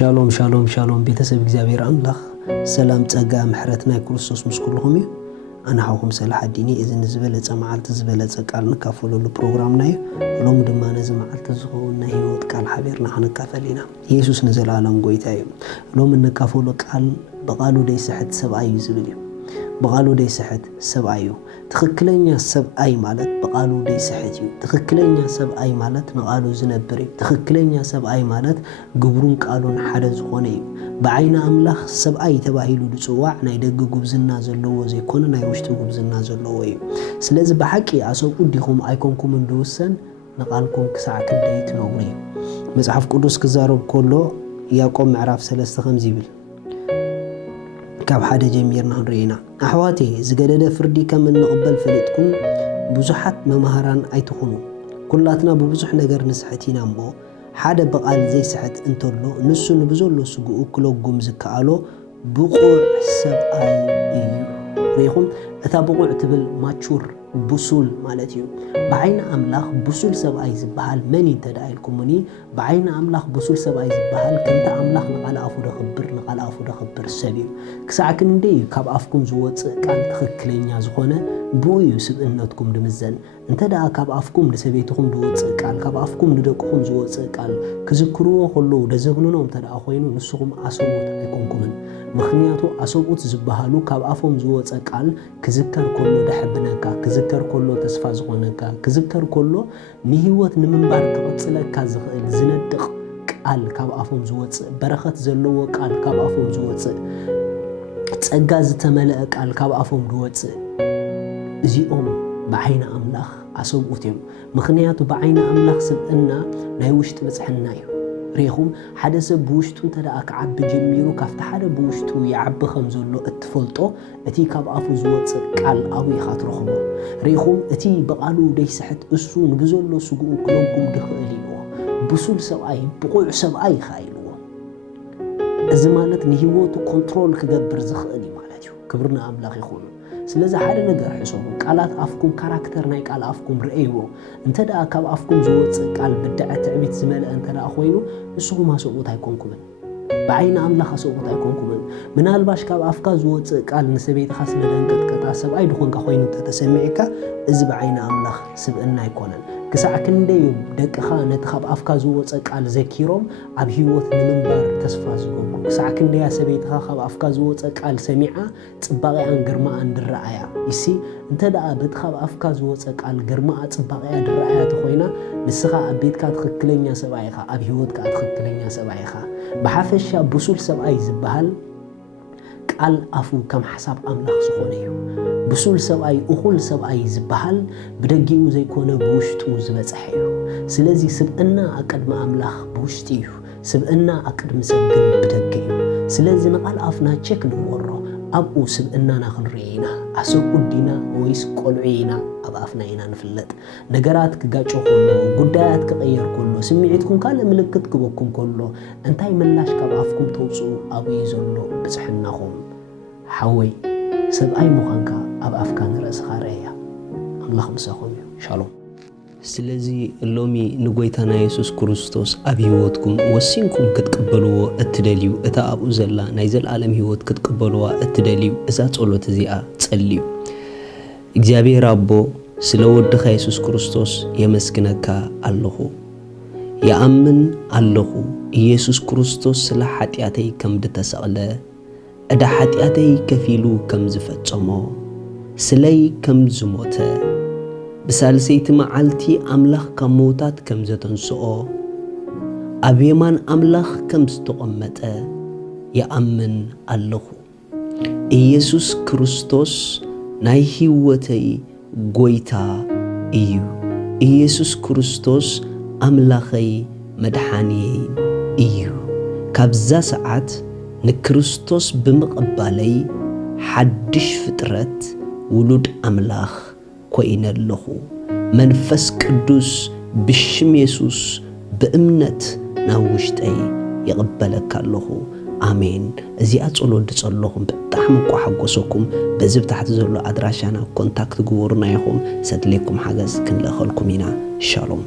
شالوم شالوم شالوم بيتسب እግዚአብሔር አምላኽ ሰላም ጸጋ ምሕረትና ክርስቶስ ምስኩልኩም እዩ አና ሐውኩም ሰላህ አዲኒ እዝን ዝበለጸ መዓልት ዝበለጸ ቃል ንካፈለሉ ፕሮግራምና እዩ ሎም ድማ ነዚ መዓልት ዝኸውና ህይወት ቃል ሓቢርና ክንካፈልና ኢየሱስ ንዘላለም ጎይታ እዩ ሎም ንካፈሉ ቃል በቃሉ ደይስሕት ሰብአይ ዝብል እዩ በቃሉ ደይስሕት ሰብአይ እዩ ትክክለኛ ሰብአይ ማለት በቃሉ ደይስሕት እዩ ትክክለኛ ሰብአይ ማለት ንቃሉ ዝነብር እዩ ትክክለኛ ሰብአይ ማለት ግብሩን ቃሉን ሓደ ዝኾነ እዩ በዓይና አምላኽ ሰብአይ ተባሂሉ ድጽዋዕ ናይ ደግ ጉብዝና ዘለዎ ዘይኮነ ናይ ውሽጢ ጉብዝና ዘለዎ እዩ ስለዚህ በሐቂ አሰብኡ ዲኹም አይኮንኩም እንድውሰን ንቃልኩም ክሳዕ ክንደይ ትነብሩ እዩ መጽሐፍ ቅዱስ ክዛረብ ከሎ ያዕቆብ ምዕራፍ 3 ከምዚ ይብል ካብ ሓደ ጀሚርና ንሪኢና ኣሕዋቴ ዝገደደ ፍርዲ ከም እንቕበል ፈሊጥኩም ብዙሓት መምሃራን ኣይትኹኑ ኩላትና ብብዙሕ ነገር ንስሕት ኢና እሞ ሓደ በቃል ዘይስሕት እንተሎ ንሱ ንብዘሎ ስጉኡ ክለጉም ዝከኣሎ ብቑዕ ሰብኣይ እዩ ሪኢኹም እታ ብቑዕ ትብል ማቹር ብሱል ማለት እዩ በዓይና አምላኽ ብሱል ሰብአይ ዝበሃል መን እንተዳኢልኩምኒ በዓይና አምላኽ ብሱል ሰብአይ ዝበሃል ከምታ አምላኽ ንቃል አፉ ደኽብር ሰብ እዩ ክሳዕ ክንደይ ካብ አፍኩም ዝወፅእ ቃል ትክክለኛ ዝኾነ ብኡዩ ስብእነትኩም ድምዘን እንተደኣ ካብ አፍኩም ንሰበይትኩም ዝወፅእ ቃል ካብ አፍኩም ንደቅኹም ዝወፅእ ቃል ክዝክርዎ ከለዉ ደዘግንኖም እንተደኣ ኮይኑ ንስኹም አሰቡት ኣይኮንኩምን ምክንያቱ አሰቡት ዝበሃሉ ካብ አፎም ዝወፀ ቃል ክዝከር ከሎ ደሕብነካ ክዝከር ከሎ ተስፋ ዝኾነካ ክዝከር ከሎ ንህይወት ንምንባር ክቕፅለካ ዝኽእል ዝነድቕ ቃል ካብ አፎም ዝወፅእ በረኸት ዘለዎ ቃል ካብ አፎም ዝወፅእ ጸጋ ዝተመልአ ቃል ካብ አፎም ዝወፅእ እዚኦም በዓይና አምላኽ አሰብኡት እዮም ምክንያቱ በዓይና አምላኽ ስብእና ናይ ውሽጢ በጽሕና እዩ ሪኹም ሓደ ሰብ ብውሽጡ እንተደኣ ክዓቢ ጀሚሩ ካብቲ ሓደ ብውሽጡ ይዓቢ ከም ዘሎ እትፈልጦ እቲ ካብ አፉ ዝወፅእ ቃል ኣብኡ ኢኻ ትረኽቦ ሪኹም እቲ በቃሉ ደይስሕት እሱ ንብዘሎ ስጉኡ ክለጉም ድኽእል ኢልዎ ብሱል ሰብአይ ብቑዕ ሰብአይ ኢኻ ኢልዎ እዚ ማለት ንህይወቱ ኮንትሮል ክገብር ዝኽእል እዩ ማለት እዩ ክብርና አምላኽ ይኹኑ ስለዚ ሓደ ነገር ሕሰቡ ቃላት አፍኩም ካራክተር ናይ ቃል አፍኩም ርአይዎ እንተደኣ ካብ አፍኩም ዝወፅእ ቃል ብድዕ ትዕቢት ዝመልአ እንተደኣ ኮይኑ ንስኹም አሰብኡት ኣይኮንኩምን በዓይና አምላኽ አሰብኡት ኣይኮንኩምን ምናልባሽ ካብ አፍካ ዝወፅእ ቃል ንሰበይትኻ ስለደንቀጥቀጣ ሰብኣይ ድኾንካ ኮይኑ ተተሰሚዕካ እዚ በዓይና አምላኽ ስብእና ኣይኮነን ክሳዕ ክንደይ ደቅኻ ነቲ ካብ አፍካ ዝወፀ ቃል ዘኪሮም ኣብ ህይወት ንምንባር ተስፋ ዝገብሩ ክሳዕ ክንደያ ሰበይትኻ ካብ አፍካ ዝወፀ ቃል ሰሚዓ ጽባቕያን ግርማኣን ድረኣያ ይሲ እንተደኣ በቲ ካብ አፍካ ዝወፀ ቃል ግርማኣ ጽባቕያ ድረኣያ ተኾይና ንስኻ ኣብ ቤትካ ትክክለኛ ሰብኣይ ኢኻ ኣብ ህይወትካ ትክክለኛ ሰብኣይ ኢኻ ብሓፈሻ ብሱል ሰብኣይ ዝበሃል ቃል አፉ ከም ሓሳብ አምላኽ ዝኾነ እዩ ብሱል ሰብኣይ እኹል ሰብኣይ ዝበሃል ብደጊኡ ዘይኮነ ብውሽጡ ዝበፅሐ እዩ ስለዚ ስብእና ኣቅድሚ አምላኽ ብውሽጢ እዩ ስብእና ኣቅድሚ ሰብ ግን ብደጊ እዩ ስለዚ ንቃል አፍና ቼክ ንወሮ ኣብኡ ስብእናና ክንርኢ ኢና ኣሰብኡ ዲና ወይስ ቆልዑ ኢና ኣብ ኣፍና ኢና ንፍለጥ ነገራት ክጋጮ ከሎ ጉዳያት ክቕየር ከሎ ስምዒትኩም ካልእ ምልክት ክበኩም ከሎ እንታይ ምላሽ ካብ ኣፍኩም ተውፅኡ ኣብኡ ዘሎ ብፅሕናኹም ሓወይ ሰብኣይ ምዃንካ ኣብ ኣፍካ ንርእስኻ ርአያ ኣምላኽ ምሳኹም እዩ ሻሎም ስለዚ ሎሚ ንጎይታና ኢየሱስ ክርስቶስ ኣብ ህይወትኩም ወሲንኩም ክትቅበልዎ እትደልዩ እታ ኣብኡ ዘላ ናይ ዘለዓለም ህይወት ክትቅበልዋ እትደልዩ እዛ ጸሎት እዚኣ ጸልዩ እግዚአብሔር አቦ ስለ ወድኻ ኢየሱስ ክርስቶስ የመስግነካ ኣለኹ የአምን ኣለኹ ኢየሱስ ክርስቶስ ስለ ኃጢአተይ ከም ድተሰቕለ እዳ ኃጢአተይ ከፊሉ ከም ዝፈጸሞ ስለይ ከም ዝሞተ ብሳልሰይቲ መዓልቲ አምላኽ ካብ ሞታት ከም ዘተንስኦ ኣብ የማን አምላኽ ከም ዝተቐመጠ የአምን ኣለኹ ኢየሱስ ክርስቶስ ናይ ህይወተይ ጎይታ እዩ ኢየሱስ ክርስቶስ አምላኸይ መድሓኒይ እዩ ካብዛ ሰዓት ንክርስቶስ ብምቕባለይ ሓድሽ ፍጥረት ውሉድ አምላኽ ኮይነለኹ መንፈስ ቅዱስ ብሽም ኢየሱስ በእምነት ናብ ውሽጠይ ይቕበለካ ኣለኹ አሜን እዚኣ ጸሎት ድጸለኹም ብጣዕሚ እኳ ሓጎሰኩም በዚ ብታሕቲ ዘሎ ኣድራሻና ኮንታክት ግበሩና ኢኹም ሰድለይኩም ሓገዝ ክንለኸልኩም ኢና ሻሎም